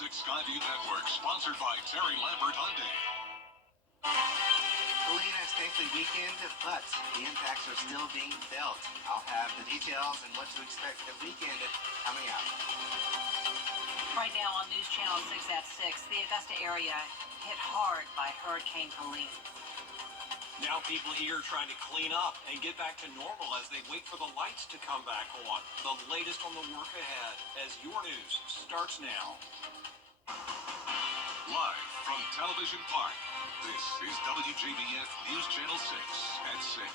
6 Skyview Network, sponsored by Terry Lambert Hyundai. Helene has thankfully weekend, but the impacts are still being felt. I'll have the details and what to expect for the weekend coming up. Right now on News Channel 6 at 6, the Augusta area hit hard by Hurricane Helene. Now people here trying to clean up and get back to normal as they wait for the lights to come back on. The latest on the work ahead as your news starts now. Live from Television Park, this is WJBF News Channel 6 at 6.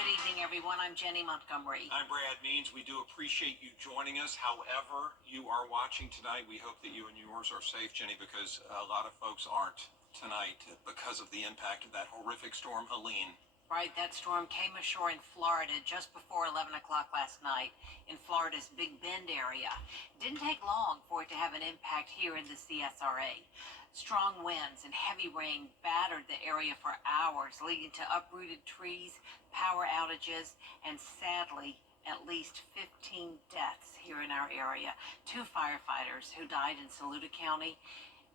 Good evening, everyone. I'm Jenny Montgomery. I'm Brad Means. We do appreciate you joining us. However you are watching tonight, we hope that you and yours are safe, Jenny, because a lot of folks aren't tonight because of the impact of that horrific storm, Helene. Right, that storm came ashore in Florida just before 11 o'clock last night in Florida's Big Bend area. It didn't take long for it to have an impact here in the CSRA. Strong winds and heavy rain battered the area for hours, leading to uprooted trees, power outages, and sadly, at least 15 deaths here in our area. 2 firefighters who died in Saluda County,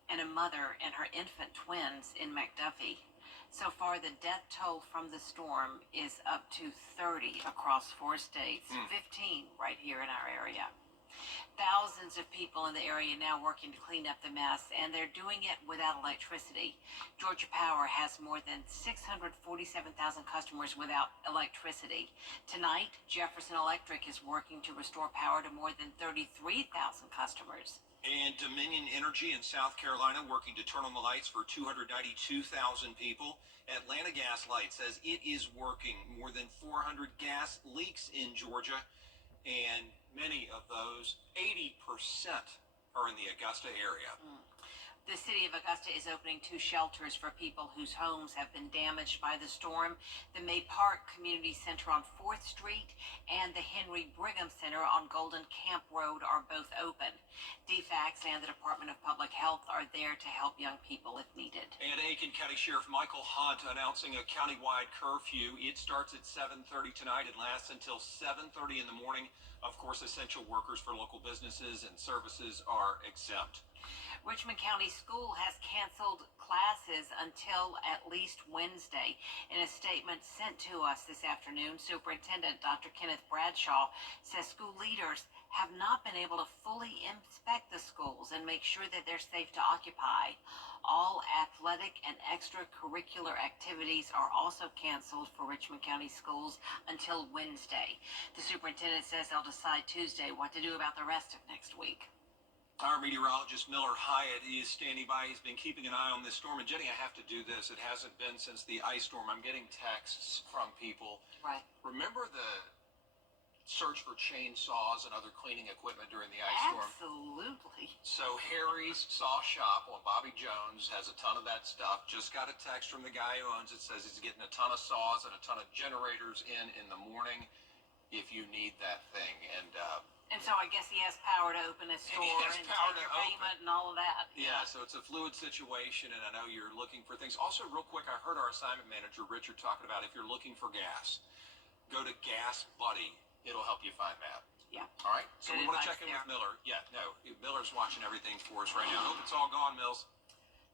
and a mother and her infant twins in McDuffie. So far, the death toll from the storm is up to 30 across 4 states, 15 right here in our area. Thousands of people in the area now working to clean up the mess, and they're doing it without electricity. Georgia Power has more than 647,000 customers without electricity. Tonight, Jefferson Electric is working to restore power to more than 33,000 customers. And Dominion Energy in South Carolina working to turn on the lights for 292,000 people. Atlanta Gas Light says it is working. More than 400 gas leaks in Georgia, and many of those, 80%, are in the Augusta area. The city of Augusta is opening 2 shelters for people whose homes have been damaged by the storm. The May Park Community Center on 4th Street and the Henry Brigham Center on Golden Camp Road are both open. DFACS and the Department of Public Health are there to help young people if needed. And Aiken County Sheriff Michael Hunt announcing a countywide curfew. It starts at 7:30 tonight and lasts until 7:30 in the morning. Of course, essential workers for local businesses and services are exempt. Richmond County School has canceled classes until at least Wednesday. In a statement sent to us this afternoon, Superintendent Dr. Kenneth Bradshaw says school leaders have not been able to fully inspect the schools and make sure that they're safe to occupy. All athletic and extracurricular activities are also canceled for Richmond County schools until Wednesday. The superintendent says they'll decide Tuesday what to do about the rest of next week. Our meteorologist Miller Hyatt is standing by. He's been keeping an eye on this storm. And Jenny, I have to do this. It hasn't been since the ice storm. I'm getting texts from people. Right. Remember the search for chainsaws and other cleaning equipment during the ice storm? Absolutely. So Harry's Saw Shop on Bobby Jones has a ton of that stuff. Just got a text from the guy who owns it. Says he's getting a ton of saws and a ton of generators in the morning if you need that thing. And so I guess he has power to open a store and take your payment and all of that. Yeah, so it's a fluid situation, and I know you're looking for things. Also, real quick, I heard our assignment manager, Richard, talking about if you're looking for gas, go to Gas Buddy. It'll help you find that. Yeah. All right? So Good we want to advice check in there. with Miller. Yeah, no, Miller's watching everything for us right now. I hope it's all gone, Mills.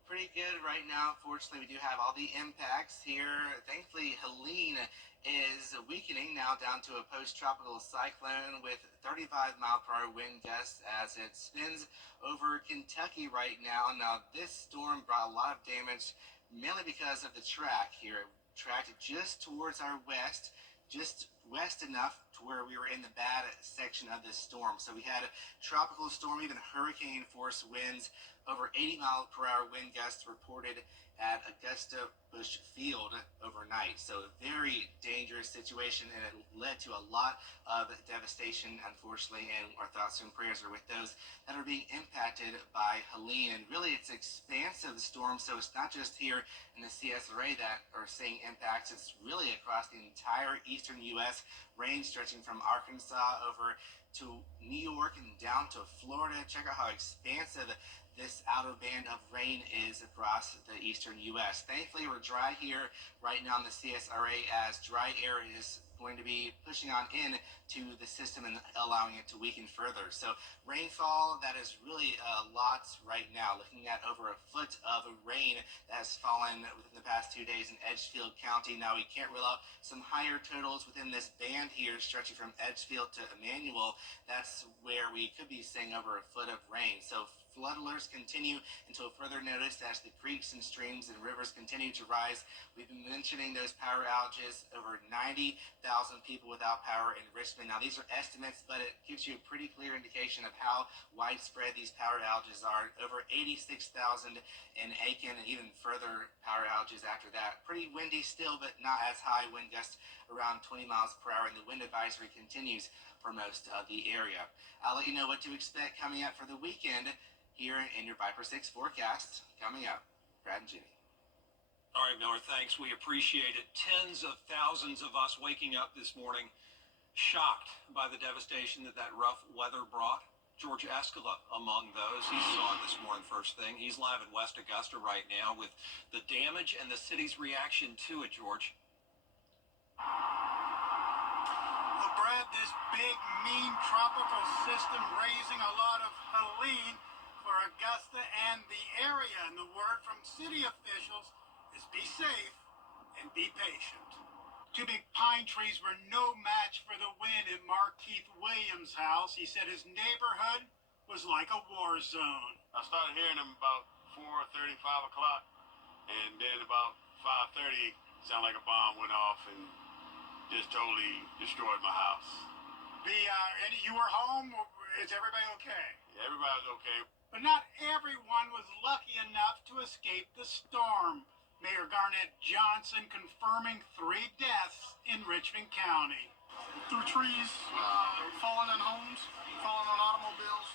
Pretty good right now. Fortunately, we do have all the impacts here. Thankfully, Helene is weakening now down to a post-tropical cyclone with 35-mile-per-hour wind gusts as it spins over Kentucky right now. Now, this storm brought a lot of damage, mainly because of the track here. It tracked just towards our west, just west enough to where we were in the bad section of this storm. So we had a tropical storm, even hurricane force winds, over 80-mile-per-hour wind gusts reported at Augusta Bush Field overnight. So a very dangerous situation, and it led to a lot of devastation, unfortunately, and our thoughts and prayers are with those that are being impacted by Helene. And really, it's expansive storm, so it's not just here in the CSRA that are seeing impacts. It's really across the entire eastern U.S., range stretching from Arkansas over to New York and down to Florida. Check out how expansive this outer band of rain is across the eastern U.S. Thankfully, we're dry here right now in the CSRA as dry air is going to be pushing on in to the system and allowing it to weaken further. So rainfall that is really lots right now. Looking at over a foot of rain that has fallen within the past 2 days in Edgefield County. Now we can't rule out some higher totals within this band here stretching from Edgefield to Emmanuel. That's where we could be seeing over a foot of rain. So flood alerts continue until further notice as the creeks and streams and rivers continue to rise. We've been mentioning those power outages, over 90,000 people without power in Richmond. Now these are estimates, but it gives you a pretty clear indication of how widespread these power outages are. Over 86,000 in Aiken, and even further power outages after that. Pretty windy still, but not as high. Wind gusts around 20 miles per hour, and the wind advisory continues for most of the area. I'll let you know what to expect coming up for the weekend here in your Viper 6 forecast. Coming up, Brad and Jimmy. All right, Miller, thanks. We appreciate it. Tens of thousands of us waking up this morning shocked by the devastation that rough weather brought. George Escala among those. He saw it this morning first thing. He's live in West Augusta right now with the damage and the city's reaction to it, George. Well, Brad, this big, mean tropical system raising a lot of Helene for Augusta and the area. And the word from city officials is be safe and be patient. Two big pine trees were no match for the wind at Mark Keith Williams' house. He said his neighborhood was like a war zone. I started hearing them about 4:30, 5 o'clock, and then about 5:30, sounded like a bomb went off and just totally destroyed my house. And you were home? Is everybody okay? Yeah, everybody was okay. But not everyone was lucky enough to escape the storm. Mayor Garnett Johnson confirming 3 deaths in Richmond County. Through trees, falling on homes, falling on automobiles.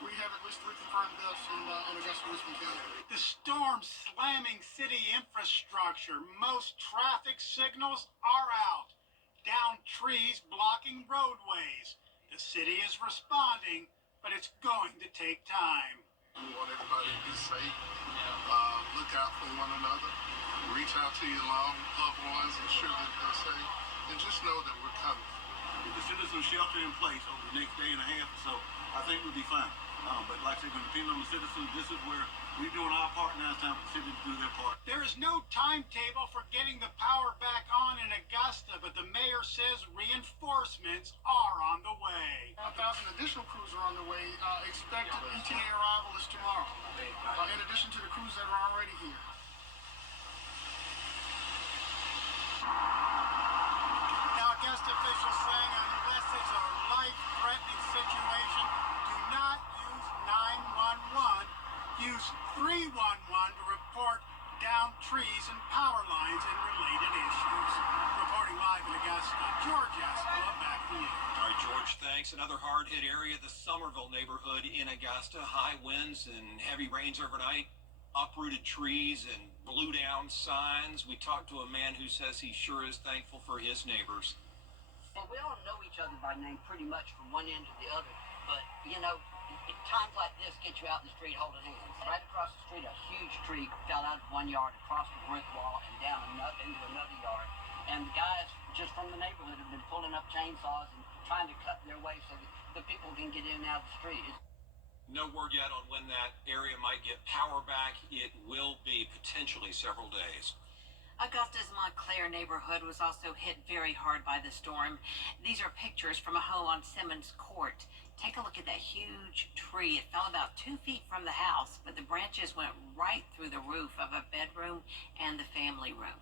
We have at least 3 confirmed deaths in Augusta, Richmond County. The storm slamming city infrastructure. Most traffic signals are out. Down trees blocking roadways. The city is responding, but it's going to take time. We want everybody to be safe, look out for one another, reach out to your loved ones, ensure that they're safe, and just know that we're coming. If the citizens shelter in place over the next day and a half or so, I think we'll be fine. But like I said, when depending on the citizens, this is where we're doing our part. Now it's time for the city to do their part. There is no timetable for getting the power back on in Augusta, but the mayor says reinforcements are on the way. 1,000 additional crews are on the way. Expected ETA arrival is tomorrow, in addition to the crews that are already here. Now, Augusta officials saying unless it's a life-threatening situation, do not use 911. Use 311 to report down trees and power lines and related issues. Reporting live in Augusta, George Escala, back to you. All right, George, thanks. Another hard-hit area, the Somerville neighborhood in Augusta. High winds and heavy rains overnight, uprooted trees and blew down signs. We talked to a man who says he sure is thankful for his neighbors. And we all know each other by name pretty much from one end to the other. But, you know, times like this get you out in the street holding hands. Right across the street, a huge tree fell out of one yard, across the brick wall, and down into another yard. And the guys just from the neighborhood have been pulling up chainsaws and trying to cut their way so that the people can get in and out of the street. No word yet on when that area might get power back. It will be potentially several days. Augusta's Montclair neighborhood was also hit very hard by the storm. These are pictures from a home on Simmons Court. Take a look at that huge tree. It fell about 2 feet from the house, but the branches went right through the roof of a bedroom and the family room.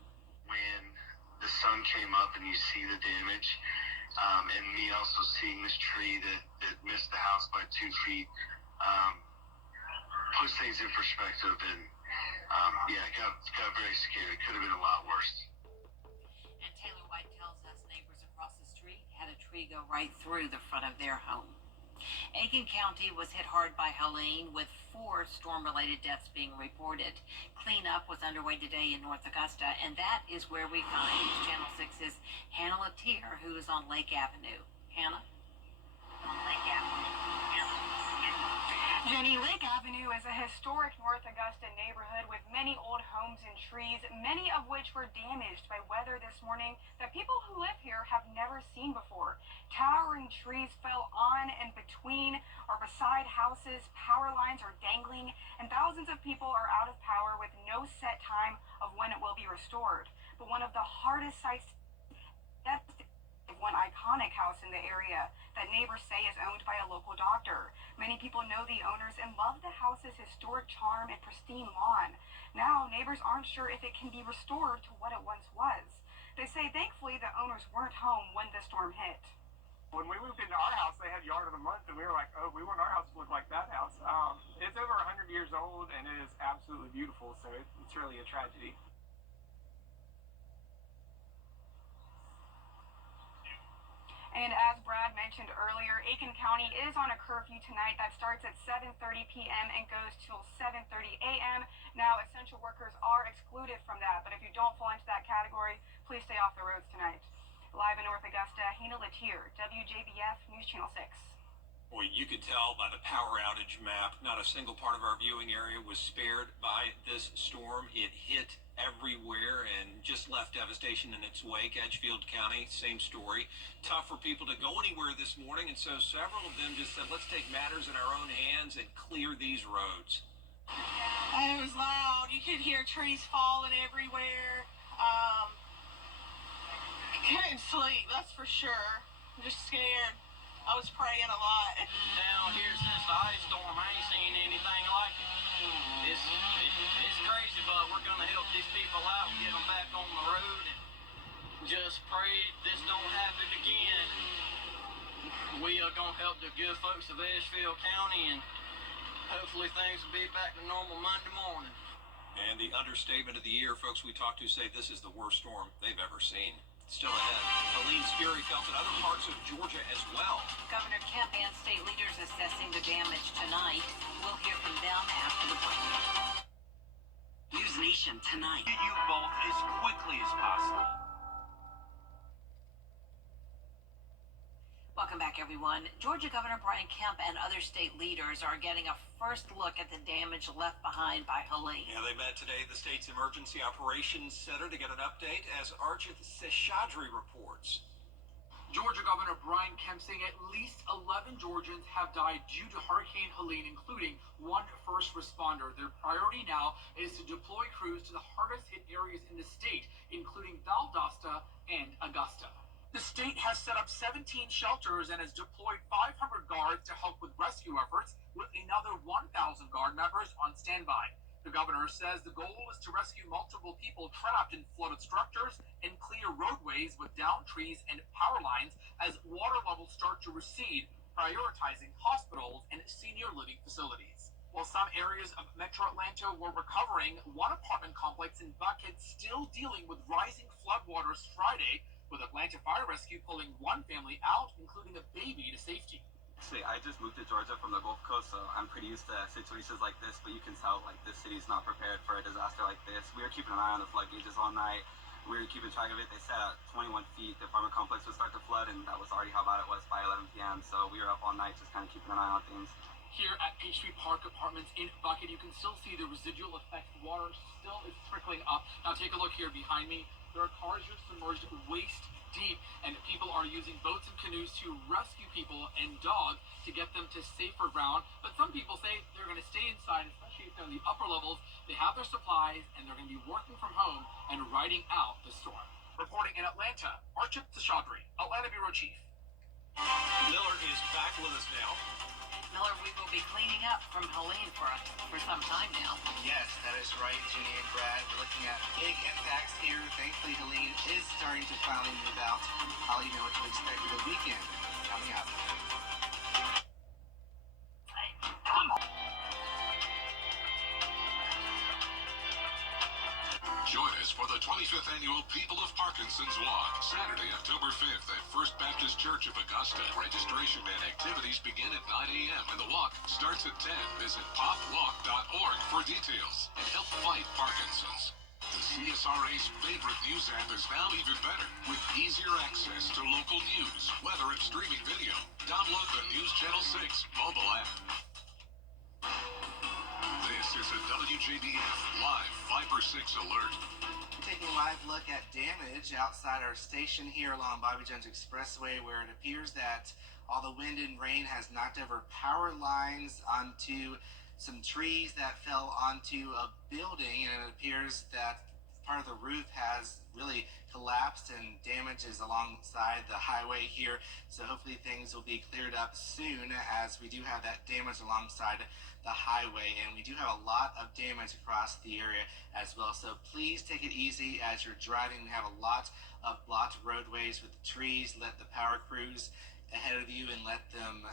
When the sun came up and you see the damage, and me also seeing this tree that missed the house by 2 feet, puts things in perspective, and it got very scary. It could have been a lot worse. And Taylor White tells us neighbors across the street had a tree go right through the front of their home. Aiken County was hit hard by Helene, with 4 storm-related deaths being reported. Cleanup was underway today in North Augusta, and that is where we find Channel 6's Hannah Latier, who is on Lake Avenue. Hannah? On Lake Avenue. Yeah, Jenny, Lake Avenue is a historic North Augusta neighborhood with many old homes and trees, many of which were damaged by weather this morning that people who live here have never seen before. Towering trees fell on and between or beside houses, power lines are dangling, and thousands of people are out of power with no set time of when it will be restored. But one of the hardest sites, that's one iconic house in the area that neighbors say is owned by a local doctor. Many people know the owners and love the house's historic charm and pristine lawn. Now, neighbors aren't sure if it can be restored to what it once was. They say thankfully the owners weren't home when the storm hit. When we moved into our house, they had yard of the month, and we were like, oh, we want our house to look like that house. It's over 100 years old, and it is absolutely beautiful, so it's really a tragedy. And as Brad mentioned earlier, Aiken County is on a curfew tonight that starts at 7:30 p.m. and goes till 7:30 a.m. Now, essential workers are excluded from that, but if you don't fall into that category, please stay off the roads tonight. Live in North Augusta, Hina Latier, WJBF News Channel 6. Boy, you could tell by the power outage map, not a single part of our viewing area was spared by this storm. It hit everywhere and just left devastation in its wake. Edgefield County, same story. Tough for people to go anywhere this morning, and so several of them just said, let's take matters in our own hands and clear these roads. It was loud. You could hear trees falling everywhere. I couldn't sleep, that's for sure. I'm just scared. I was praying a lot. Down here since the ice storm, I ain't seen anything like it. It's crazy, but we're going to help these people out and get them back on the road and just pray this don't happen again. We are going to help the good folks of Edgefield County, and hopefully things will be back to normal Monday morning. And the understatement of the year, folks we talked to say this is the worst storm they've ever seen. Still ahead, Helene's fury felt in other parts of Georgia as well. Governor Kemp and state leaders assessing the damage tonight. We'll hear from them after the break. News Nation tonight. Get you both as quickly as possible. Welcome back, everyone. Georgia Governor Brian Kemp and other state leaders are getting a first look at the damage left behind by Helene. Yeah, they met today at the state's Emergency Operations Center to get an update, as Archit Seshadri reports. Georgia Governor Brian Kemp saying at least 11 Georgians have died due to Hurricane Helene, including one first responder. Their priority now is to deploy crews to the hardest hit areas in the state, including Valdosta and Augusta. The state has set up 17 shelters and has deployed 500 guards to help with rescue efforts, with another 1,000 guard members on standby. The governor says the goal is to rescue multiple people trapped in flooded structures and clear roadways with downed trees and power lines as water levels start to recede, prioritizing hospitals and senior living facilities. While some areas of Metro Atlanta were recovering, one apartment complex in Buckhead still dealing with rising floodwaters Friday, with Atlanta Fire Rescue pulling one family out, including a baby, to safety. See, I just moved to Georgia from the Gulf Coast, so I'm pretty used to situations like this, but you can tell, like, this city's not prepared for a disaster like this. We were keeping an eye on the flood gauges all night. We were keeping track of it. They said at 21 feet, the apartment complex would start to flood, and that was already how bad it was by 11 p.m., so we were up all night just kind of keeping an eye on things. Here at Peachtree Park Apartments in Buckhead, you can still see the residual effect. Water still is trickling up. Now take a look here behind me. There are cars just submerged waist deep, and people are using boats and canoes to rescue people and dogs to get them to safer ground. But some people say they're going to stay inside, especially if they're in the upper levels. They have their supplies, and they're going to be working from home and riding out the storm. Reporting in Atlanta, Archit Seshadri, Atlanta Bureau Chief. Miller is back with us now. Miller, we will be cleaning up from Helene for some time now. Yes, that is right, Ginny and Brad. We're looking at big impacts here. Thankfully, Helene is starting to finally move out. I'll let you know what to expect for the weekend coming up. Join us for the 25th Annual People of Parkinson's Walk, Saturday, October 5th at First Baptist Church of Augusta. Registration and activities begin at 9 a.m. and the walk starts at 10. Visit popwalk.org for details and help fight Parkinson's. The CSRA's favorite news app is now even better, with easier access to local news, weather, and streaming video. Download the News Channel 6 mobile app. WJBF Live 5 or 6 alert. Taking a live look at damage outside our station here along Bobby Jones Expressway, where it appears that all the wind and rain has knocked over power lines onto some trees that fell onto a building, and it appears that part of the roof has really collapsed and damages alongside the highway here. So hopefully things will be cleared up soon, as we do have that damage alongside the highway, and we do have a lot of damage across the area as well. So please take it easy as you're driving. We have a lot of blocked roadways with the trees. Let the power crews ahead of you and let them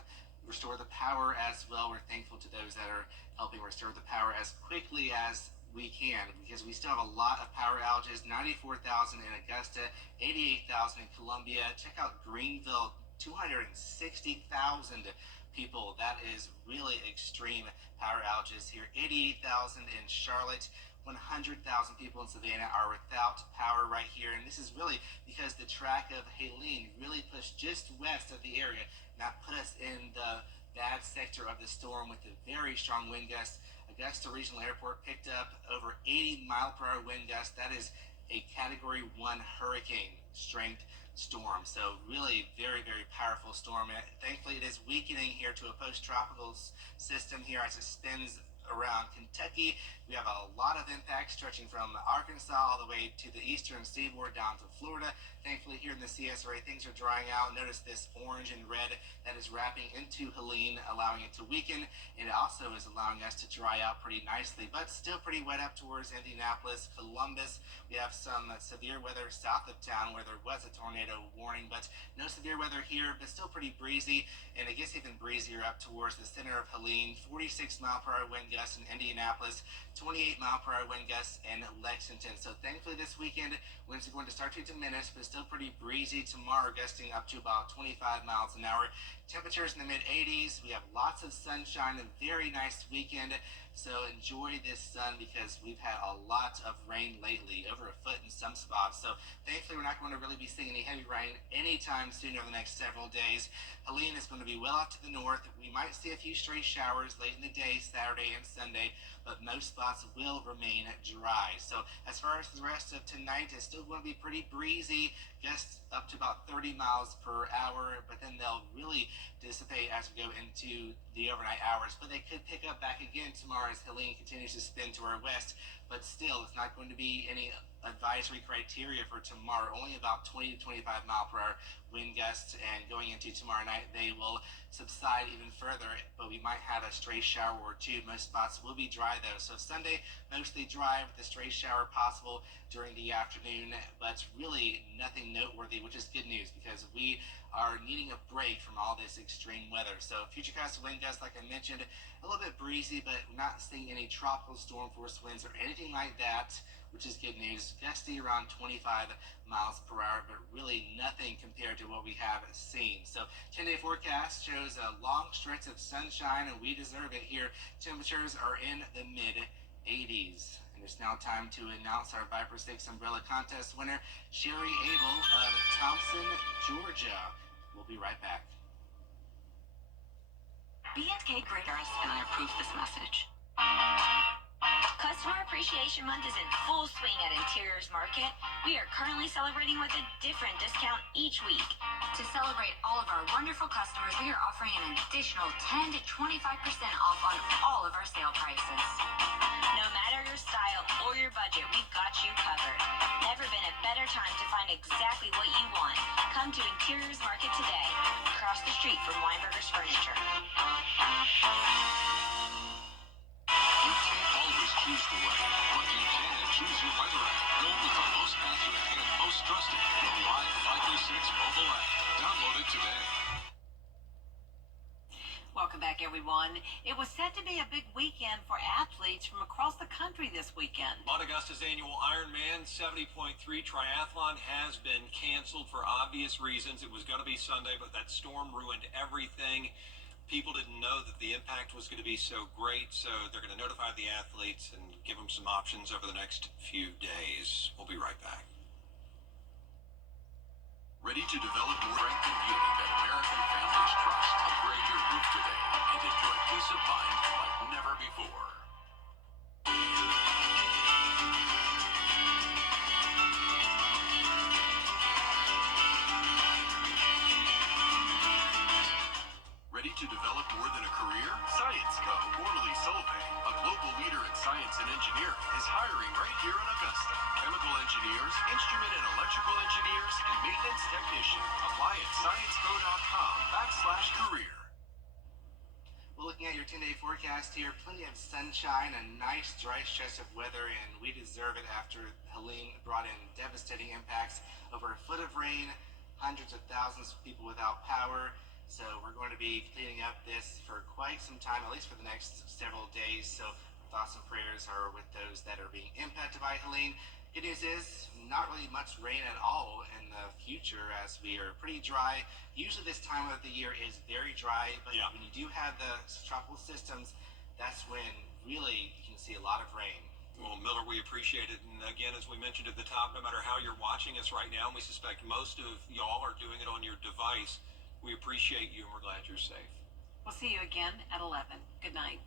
restore the power as well. We're thankful to those that are helping restore the power as quickly as we can, because we still have a lot of power outages. 94,000 in Augusta, 88,000 in Columbia. Check out Greenville, 260,000 people. That is really extreme power outages here. 88,000 in Charlotte. 100,000 people in Savannah are without power right here, and this is really because the track of Helene really pushed just west of the area, and that put us in the bad sector of the storm with a very strong wind gust. Augusta Regional Airport picked up over 80-mile-per-hour wind gust. That is a Category 1 hurricane strength storm. So really very, very powerful storm. Thankfully, it is weakening here to a post-tropical system here as it spins around Kentucky. We have a lot of impact stretching from Arkansas all the way to the eastern seaboard down to Florida. Thankfully, here in the CSRA, things are drying out. Notice this orange and red that is wrapping into Helene, allowing it to weaken. It also is allowing us to dry out pretty nicely, but still pretty wet up towards Indianapolis, Columbus. We have some severe weather south of town where there was a tornado warning, but no severe weather here, but still pretty breezy, and it gets even breezier up towards the center of Helene. 46-mile-per-hour wind gusts in Indianapolis, 28-mile-per-hour wind gusts in Lexington. So thankfully this weekend, winds are going to start to diminish, but still pretty breezy tomorrow, gusting up to about 25 miles an hour. Temperatures in the mid-80s. We have lots of sunshine, a very nice weekend. So enjoy this sun, because we've had a lot of rain lately, over a foot in some spots. So thankfully we're not going to really be seeing any heavy rain anytime soon over the next several days. Helene is going to be well off to the north. We might see a few stray showers late in the day, Saturday and Sunday, but most spots will remain dry. So as far as the rest of tonight, it's still going to be pretty breezy, gusts up to about 30 miles per hour, but then they'll really dissipate as we go into the overnight hours. But they could pick up back again tomorrow as Helene continues to spin to our west, but still it's not going to be any advisory criteria for tomorrow. Only about 20 to 25 mile per hour wind gusts, and going into tomorrow night they will subside even further, but we might have a stray shower or two. Most spots will be dry though. So Sunday mostly dry with a stray shower possible during the afternoon, but really nothing noteworthy, which is good news because we are needing a break from all this extreme weather. So futurecast wind gusts, like I mentioned, a little bit breezy, but we're not seeing any tropical storm force winds or anything like that, which is good news. Gusty around 25 miles per hour, but really nothing compared to what we have seen. So 10-day forecast shows a long stretch of sunshine, and we deserve it here. Temperatures are in the mid-80s. And it's now time to announce our Viper 6 Umbrella Contest winner, Sherry Abel of Thompson, Georgia. We'll be right back. BNK Graders, and I approve this message. Customer Appreciation Month is in full swing at Interiors Market. We are currently celebrating with a different discount each week. To celebrate all of our wonderful customers, we are offering an additional 10 to 25% off on all of our sale prices. No matter your style or your budget, we've got you covered. Never been a better time to find exactly what you want. Come to Interiors Market today, across the street from Weinberger's Furniture. You can't always choose the weather, but you can choose your weather app. Go with the most accurate and most trusted, the Live 536 mobile app. Download it today. Welcome back, everyone. It was said to be a big weekend for athletes from across the country this weekend. Mount Augusta's annual Ironman 70.3 triathlon has been canceled for obvious reasons. It was going to be Sunday, but that storm ruined everything. People didn't know that the impact was going to be so great, so they're going to notify the athletes and give them some options over the next few days. We'll be right back. Ready to develop more strength and beauty that American families trust? Upgrade your roof today and enjoy peace of mind like never before. Science Co., formerly Solvay, a global leader in science and engineering, is hiring right here in Augusta. Chemical engineers, instrument and electrical engineers, and maintenance technicians. Apply at scienceco.com/career. Well, looking at your 10-day forecast here, plenty of sunshine, a nice dry stretch of weather, and we deserve it after Helene brought in devastating impacts. Over a foot of rain, hundreds of thousands of people without power. So we're going to be cleaning up this for quite some time, at least for the next several days. So thoughts and prayers are with those that are being impacted by Helene. Good news is not really much rain at all in the future, as we are pretty dry. Usually this time of the year is very dry, but when you do have the tropical systems, that's when really you can see a lot of rain. Well, Miller, we appreciate it. And again, as we mentioned at the top, no matter how you're watching us right now, and we suspect most of y'all are doing it on your device, we appreciate you and we're glad you're safe. We'll see you again at 11. Good night.